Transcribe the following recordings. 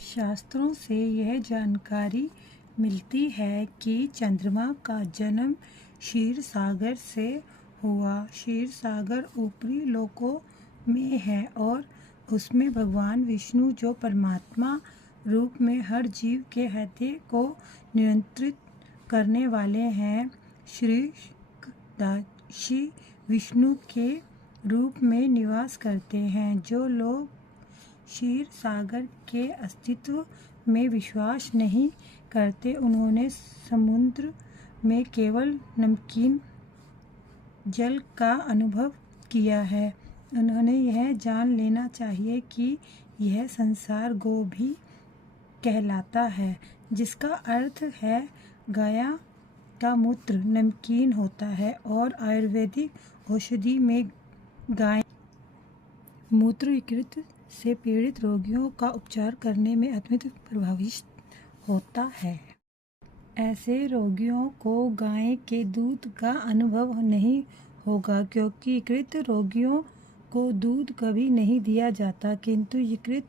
शास्त्रों से यह जानकारी मिलती है कि चंद्रमा का जन्म क्षीर सागर से हुआ। क्षीर सागर ऊपरी लोकों में है और उसमें भगवान विष्णु जो परमात्मा रूप में हर जीव के हृदय को नियंत्रित करने वाले हैं, श्री विष्णु के रूप में निवास करते हैं। जो लोग क्षीर सागर के अस्तित्व में विश्वास नहीं करते, उन्होंने समुद्र में केवल नमकीन जल का अनुभव किया है। उन्होंने यह जान लेना चाहिए कि यह संसार गोभी कहलाता है, जिसका अर्थ है गाय का मूत्र नमकीन होता है और आयुर्वेदिक औषधि में गाय मूत्र यकृत से पीड़ित रोगियों का उपचार करने में अत्यंत प्रभावी होता है। ऐसे रोगियों को गाय के दूध का अनुभव नहीं होगा, क्योंकि यकृत रोगियों को दूध कभी नहीं दिया जाता। किंतु यकृत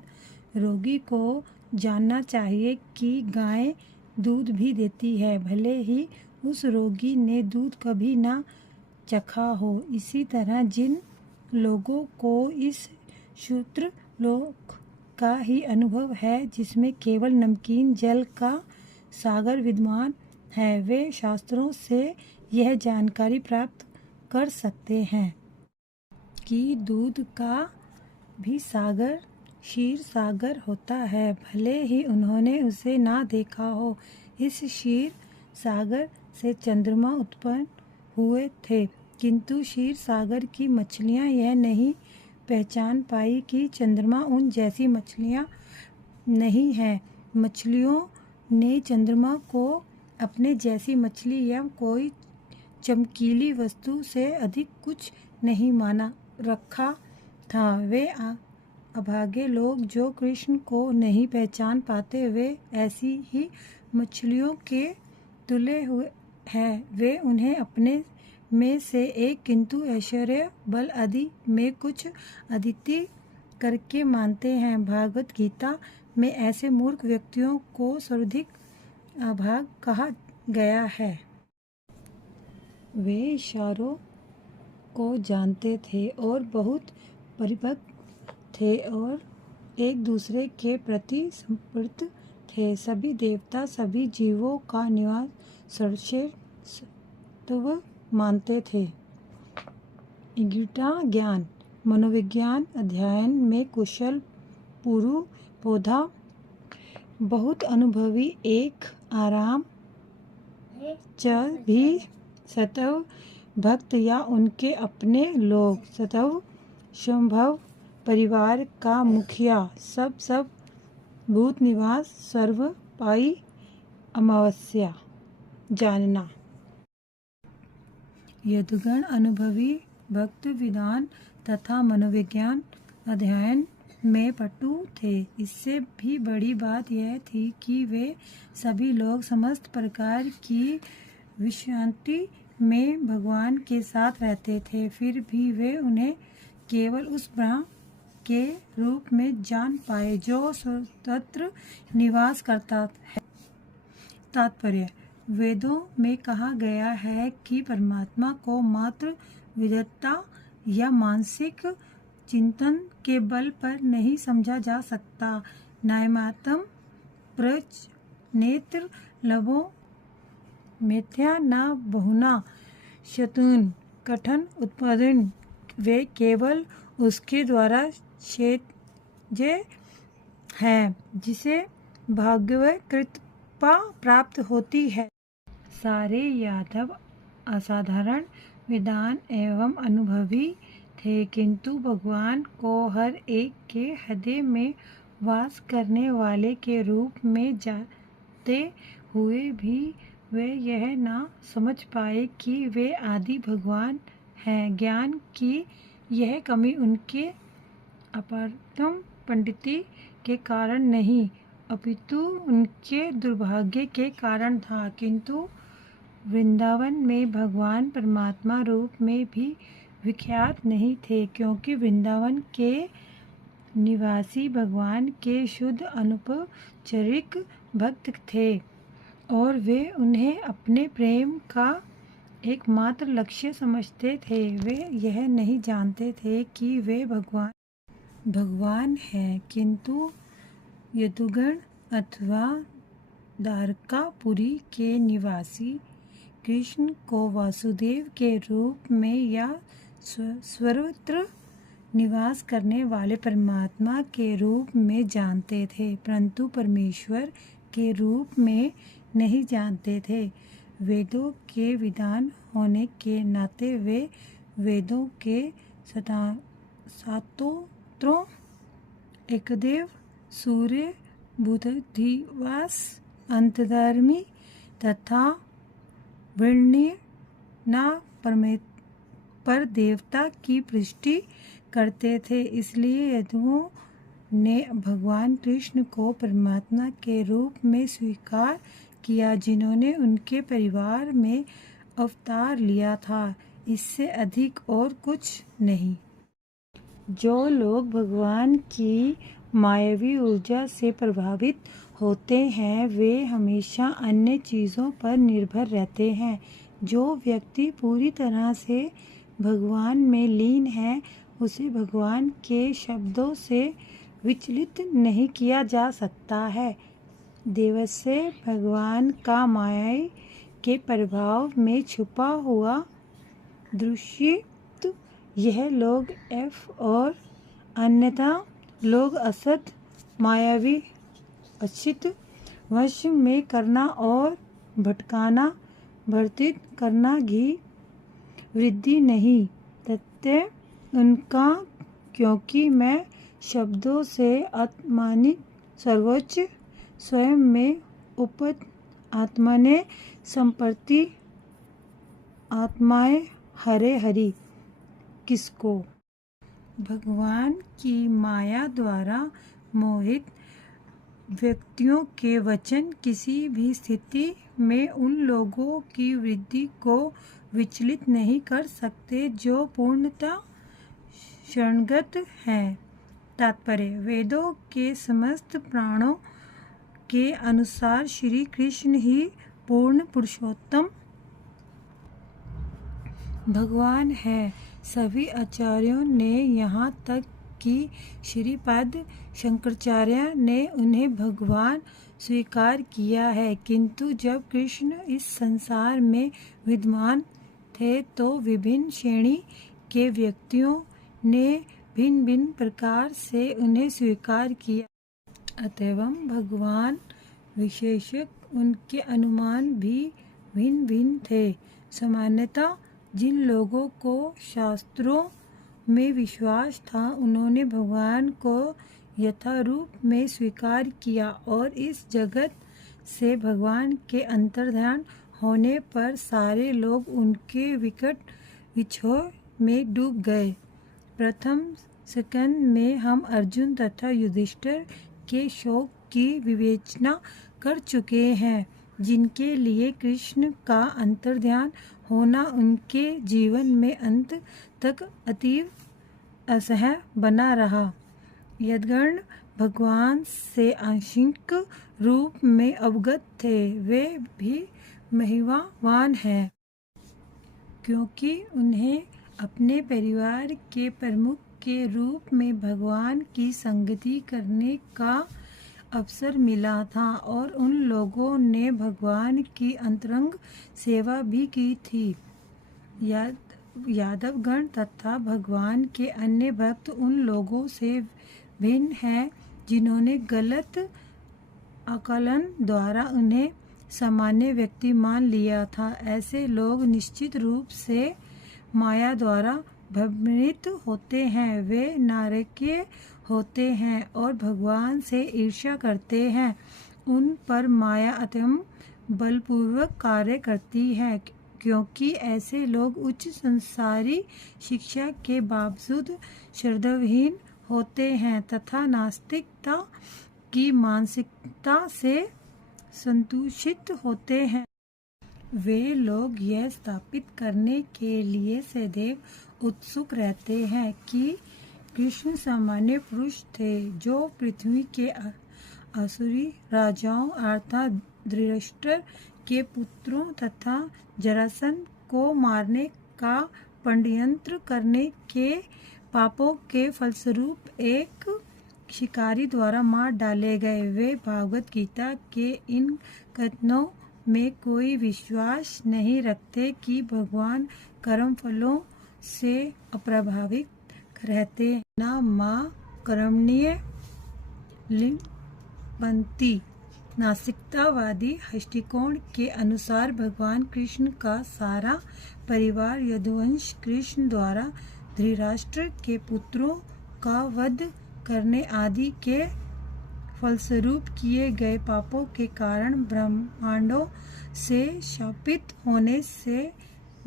रोगी को जानना चाहिए कि गाय दूध भी देती है, भले ही उस रोगी ने दूध कभी ना चखा हो। इसी तरह जिन लोगों को इस क्षुद्र लोक का ही अनुभव है, जिसमें केवल नमकीन जल का सागर विद्यमान है, वे शास्त्रों से यह जानकारी प्राप्त कर सकते हैं कि दूध का भी सागर क्षीर सागर होता है, भले ही उन्होंने उसे ना देखा हो। इस क्षीर सागर से चंद्रमा उत्पन्न हुए थे, किंतु क्षीर सागर की मछलियां यह नहीं पहचान पाई कि चंद्रमा उन जैसी मछलियां नहीं है। मछलियों ने चंद्रमा को अपने जैसी मछली या कोई चमकीली वस्तु से अधिक कुछ नहीं माना रखा था। वे अभागे लोग जो कृष्ण को नहीं पहचान पाते, वे ऐसी ही मछलियों के तुले हुए हैं। वे उन्हें अपने में से एक, किंतु ऐश्वर्य बल आदि में कुछ अद्वितीय करके मानते हैं। भागवत गीता में ऐसे मूर्ख व्यक्तियों को सर्वाधिक अभाग कहा गया है। वे इशारों को जानते थे और बहुत परिपक्व थे और एक दूसरे के प्रति समर्पित थे। सभी देवता सभी जीवों का निवास सर्वश्रेष्ठ मानते थे। गीता ज्ञान मनोविज्ञान अध्ययन में कुशल पुरु पौधा बहुत अनुभवी एक आराम च भी सतव भक्त या उनके अपने लोग सतव संभव परिवार का मुखिया सब भूत निवास सर्व पाई अमावस्या जानना। यदुगण अनुभवी भक्त विधान तथा मनोविज्ञान अध्ययन में पटु थे। इससे भी बड़ी बात यह थी कि वे सभी लोग समस्त प्रकार की विश्रांति में भगवान के साथ रहते थे, फिर भी वे उन्हें केवल उस ब्रह्म के रूप में जान पाए जो सर्वत्र निवास करता है। तात्पर्य: वेदों में कहा गया है कि परमात्मा को मात्र विद्वता या मानसिक चिंतन के बल पर नहीं समझा जा सकता। नायमात्म प्रच नेत्र लभो मिथ्या न बहुना शतून कठन उत्पादन। वे केवल उसके द्वारा क्षेत्रे है जिसे भाग्यवश कृपा प्राप्त होती है। सारे यादव असाधारण विद्वान एवं अनुभवी थे, किंतु भगवान को हर एक के हृदय में वास करने वाले के रूप में जानते हुए भी वे यह ना समझ पाए कि वे आदि भगवान हैं। ज्ञान की यह कमी उनके अपारम पंडिती के कारण नहीं, अपितु उनके दुर्भाग्य के कारण था। किंतु वृंदावन में भगवान परमात्मा रूप में भी विख्यात नहीं थे, क्योंकि वृंदावन के निवासी भगवान के शुद्ध अनौपचारिक भक्त थे और वे उन्हें अपने प्रेम का एकमात्र लक्ष्य समझते थे। वे यह नहीं जानते थे कि वे भगवान हैं, किंतु यदुगण अथवा द्वारकापुरी के निवासी कृष्ण को वासुदेव के रूप में या सर्वत्र निवास करने वाले परमात्मा के रूप में जानते थे, परंतु परमेश्वर के रूप में नहीं जानते थे। वेदों के विद्वान होने के नाते वे वेदों के सातों एकदेव, सूर्य, बुधदिवस, अंतर्धर्मी तथा वृणीना पर देवता की पुष्टि करते थे। इसलिए यदुओं ने भगवान कृष्ण को परमात्मा के रूप में स्वीकार किया, जिन्होंने उनके परिवार में अवतार लिया था, इससे अधिक और कुछ नहीं। जो लोग भगवान की मायावी ऊर्जा से प्रभावित होते हैं, वे हमेशा अन्य चीज़ों पर निर्भर रहते हैं। जो व्यक्ति पूरी तरह से भगवान में लीन है, उसे भगवान के शब्दों से विचलित नहीं किया जा सकता है। देवस्य भगवान का माया के प्रभाव में छुपा हुआ दृश्य यह लोग और अन्यथा लोग असत मायावी अचित वश में करना और भटकाना, भर्तित करना घी वृद्धि नहीं तथ्य उनका, क्योंकि मैं शब्दों से आत्मानित सर्वोच्च स्वयं में उपत आत्मने संप्रति आत्माएं हरे हरि किसको। भगवान की माया द्वारा मोहित व्यक्तियों के वचन किसी भी स्थिति में उन लोगों की वृद्धि को विचलित नहीं कर सकते जो पूर्णतः शरणगत हैं। तात्पर्य: वेदों के समस्त प्राणों के अनुसार श्री कृष्ण ही पूर्ण पुरुषोत्तम भगवान है। सभी आचार्यों ने यहाँ तक कि श्रीपाद शंकराचार्य ने उन्हें भगवान स्वीकार किया है, किंतु जब कृष्ण इस संसार में विद्यमान थे तो विभिन्न श्रेणी के व्यक्तियों ने भिन्न भिन्न प्रकार से उन्हें स्वीकार किया। अतएव भगवान विशेषक उनके अनुमान भी भिन्न भिन्न थे। सामान्यतः जिन लोगों को शास्त्रों में विश्वास था, उन्होंने भगवान को यथारूप में स्वीकार किया और इस जगत से भगवान के अंतर्ध्यान होने पर सारे लोग उनके विकट विछोह में डूब गए। प्रथम स्कंद में हम अर्जुन तथा युधिष्ठिर के शोक की विवेचना कर चुके हैं, जिनके लिए कृष्ण का अंतर्ध्यान होना उनके जीवन में अंत तक अतीव असह्य बना रहा। यदगण भगवान से आंशिक रूप में अवगत थे, वे भी महिमावान हैं, क्योंकि उन्हें अपने परिवार के प्रमुख के रूप में भगवान की संगति करने का अवसर मिला था और उन लोगों ने भगवान की अंतरंग सेवा भी की थी। यादवगण तथा भगवान के अन्य भक्त उन लोगों से भिन्न हैं जिन्होंने गलत आकलन द्वारा उन्हें सामान्य व्यक्ति मान लिया था। ऐसे लोग निश्चित रूप से माया द्वारा भ्रमित होते हैं। वे नारकीय होते हैं और भगवान से ईर्ष्या करते हैं। उन पर माया अत्यंत बलपूर्वक कार्य करती है, क्योंकि ऐसे लोग उच्च संसारी शिक्षा के बावजूद श्रद्धाहीन होते हैं तथा नास्तिकता की मानसिकता से संतुष्ट होते हैं। वे लोग यह स्थापित करने के लिए सदैव उत्सुक रहते हैं कि कृष्ण सामान्य पुरुष थे जो पृथ्वी के असुरी राजाओं अर्थात धृतराष्ट्र के पुत्रों तथा जरासंध को मारने का षड्यंत्र करने के पापों के फलस्वरूप एक शिकारी द्वारा मार डाले गए। वे भागवत गीता के इन कथनों में कोई विश्वास नहीं रखते कि भगवान कर्म फलों से अप्रभावित रहते न मां कर्मण्य लिप्यन्ते। नास्तिकतावादी दृष्टिकोण के अनुसार भगवान कृष्ण का सारा परिवार यदुवंश कृष्ण द्वारा धृतराष्ट्र के पुत्रों का वध करने आदि के फलस्वरूप किए गए पापों के कारण ब्रह्मांडों से शापित होने से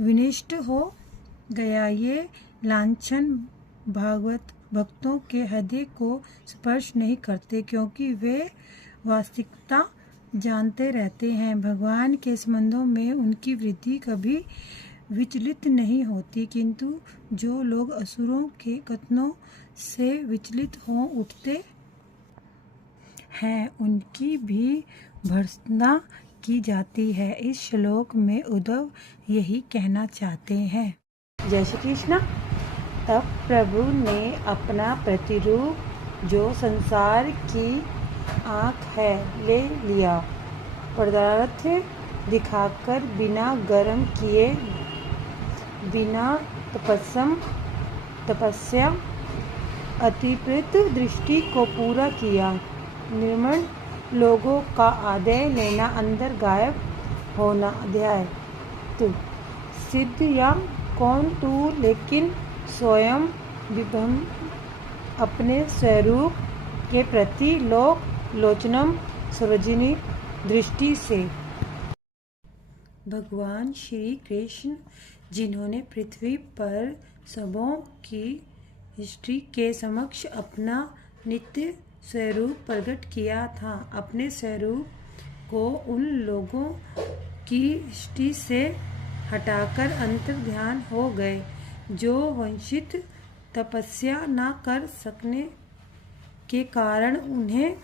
विनष्ट हो गया। ये लांछन भागवत भक्तों के हृदय को स्पर्श नहीं करते क्योंकि वे वास्तविकता जानते रहते हैं। भगवान के संबंधों में उनकी वृत्ति कभी विचलित नहीं होती, किंतु जो लोग असुरों के कथनों से विचलित हो उठते हैं उनकी भी भर्त्सना की जाती है। इस श्लोक में उद्धव यही कहना चाहते हैं। जय श्री कृष्ण। तब प्रभु ने अपना प्रतिरूप जो संसार की आँख है ले लिया, पदार्थ दिखाकर बिना गर्म किए बिना तपस्या अतिप्रित दृष्टि को पूरा किया। निर्मल लोगों का आदय लेना, अंदर गायब होना। अध्याय तू सिद्ध या कौन तू, लेकिन स्वयं विभम अपने स्वरूप के प्रति लोचनम सार्वजनिक दृष्टि से। भगवान श्री कृष्ण जिन्होंने पृथ्वी पर सबों की दृष्टि के समक्ष अपना नित्य स्वरूप प्रकट किया था, अपने स्वरूप को उन लोगों की दृष्टि से हटाकर अंतर्ध्यान हो गए जो वंचित तपस्या न कर सकने के कारण उन्हें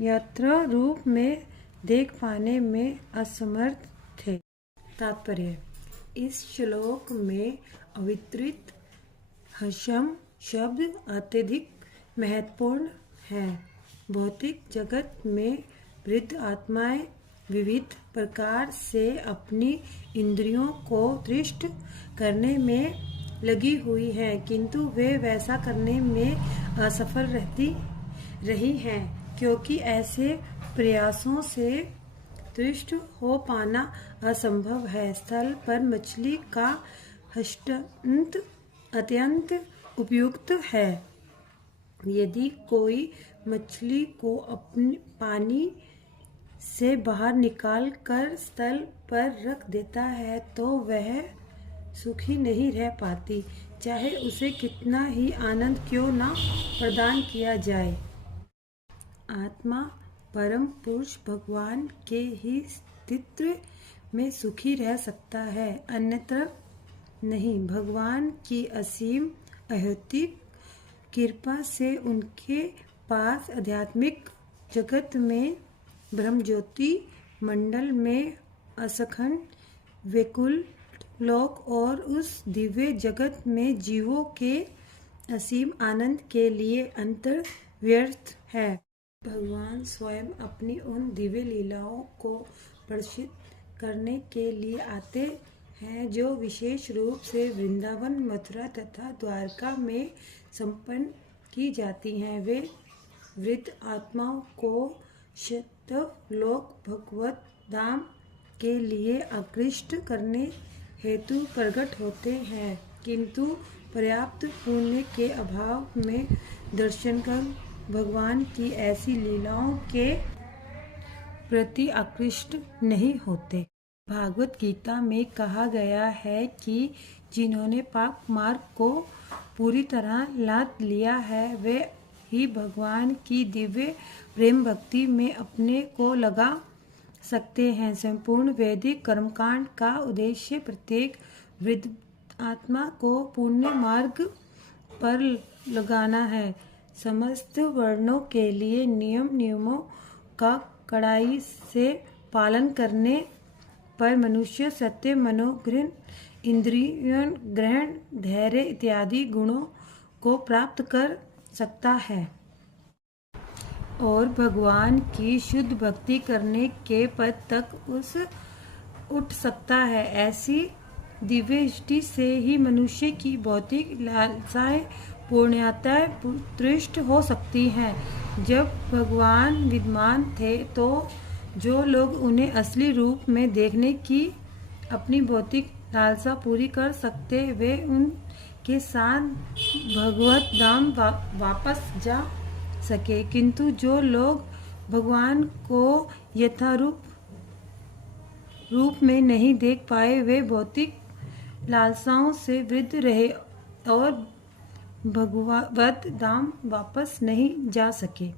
यथार्थ रूप में देख पाने में असमर्थ थे। तात्पर्य: इस श्लोक में अवितरित हर्षम शब्द अत्यधिक महत्वपूर्ण है। भौतिक जगत में वृद्ध आत्माएं विविध प्रकार से अपनी इंद्रियों को तुष्ट करने में लगी हुई हैं, किंतु वे वैसा करने में असफल रही हैं क्योंकि ऐसे प्रयासों से तुष्ट हो पाना असंभव है। स्थल पर मछली का हस्त अत्यंत उपयुक्त है। यदि कोई मछली को अपने पानी से बाहर निकाल कर स्थल पर रख देता है तो वह सुखी नहीं रह पाती, चाहे उसे कितना ही आनंद क्यों न प्रदान किया जाए। आत्मा परम पुरुष भगवान के ही अस्तित्व में सुखी रह सकता है, अन्यत्र नहीं। भगवान की असीम अहेतुक कृपा से उनके पास आध्यात्मिक जगत में ब्रह्म ज्योति मंडल में असंख्य वैकुंठ लोक और उस दिव्य जगत में जीवों के असीम आनंद के लिए अंतर व्यर्थ है। भगवान स्वयं अपनी उन दिव्य लीलाओं को प्रदर्शित करने के लिए आते हैं जो विशेष रूप से वृंदावन, मथुरा तथा द्वारका में संपन्न की जाती हैं। वे वृद्ध आत्माओं को सत्यलोक भगवत धाम के लिए आकृष्ट करने हेतु प्रकट होते हैं, किंतु पर्याप्त पुण्य के अभाव में दर्शनकर भगवान की ऐसी लीलाओं के प्रति आकृष्ट नहीं होते। भागवत गीता में कहा गया है कि जिन्होंने पाप मार्ग को पूरी तरह लाद लिया है वे ही भगवान की दिव्य प्रेम भक्ति में अपने को लगा सकते हैं। संपूर्ण वैदिक कर्मकांड का उद्देश्य प्रत्येक वृद्ध आत्मा को पुण्य मार्ग पर लगाना है। समस्त वर्णों के लिए नियमों का कड़ाई से पालन करने पर मनुष्य सत्य, मनोग्रहण, इंद्रिय ग्रहण, धैर्य इत्यादि गुणों को प्राप्त कर सकता है और भगवान की शुद्ध भक्ति करने के पद तक उठ सकता है। ऐसी दिव्य दृष्टि से ही मनुष्य की भौतिक लालसाएं पूर्णतः तुष्ट हो सकती हैं। जब भगवान विद्यमान थे तो जो लोग उन्हें असली रूप में देखने की अपनी भौतिक लालसा पूरी कर सकते वे उनके साथ भगवत धाम वापस जा सके, किंतु जो लोग भगवान को यथारूप रूप में नहीं देख पाए वे भौतिक लालसाओं से वृद्ध रहे और भगवत धाम वापस नहीं जा सके।